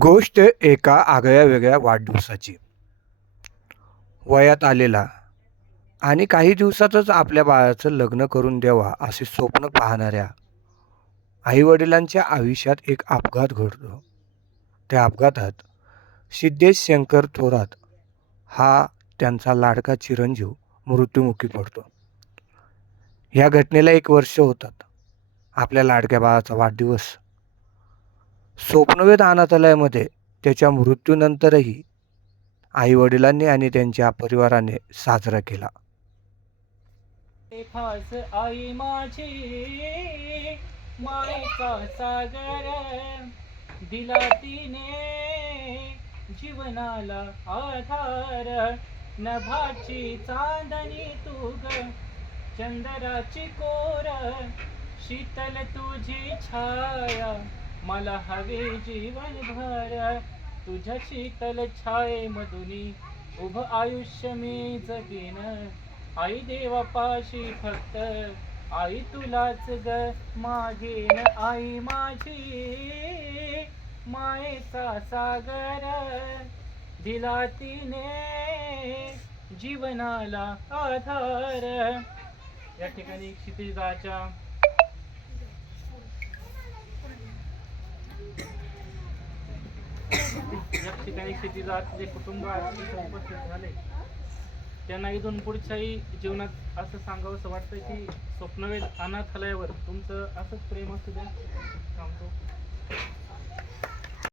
गोष्ट एका आगळ्या वेगळ्या वाढदिवसाची. वयात आलेला आणि काही दिवसातच आपल्या बाळाचं लग्न करून द्यावा असे स्वप्न पाहणाऱ्या आईवडिलांच्या आयुष्यात एक अपघात घडतो. त्या अपघातात सिद्धेश शंकर थोरात हा त्यांचा लाडका चिरंजीव मृत्युमुखी पडतो. या घटनेला एक वर्ष होतात. आपल्या लाडक्या बाळाचा वाढदिवस स्वप्नवेद अनाथालयामध्ये त्याच्या मृत्यूनंतरही आईवडिलांनी आणि त्यांच्या परिवाराने साजरा केला. खास आई माझी मायेचा सागर दिला तिने जीवनाला आधार. नभाची चांदणी तू ग चंद्राची कोर शीतल तुझी छाया. मला हवे जीवन भर. तुझ्या शीतल छाये मधुनी उभ आयुष्य मी जगेन. आई देवापाशी फक्त आई तुलाच ग मागेन. आई माझी मायेचा सागर. दिला तिने जीवनाला आधार. या ठिकाणी क्षितिजाच्या या ठिकाणी जे कुटुंब आज उपस्थित झाले. त्यांना इथून पुढच्याही जीवनात असं सांगावंसं वाटतं की स्वप्नवेद अनाथालयावर तुमचं असंच प्रेम असू द्या. सांगतो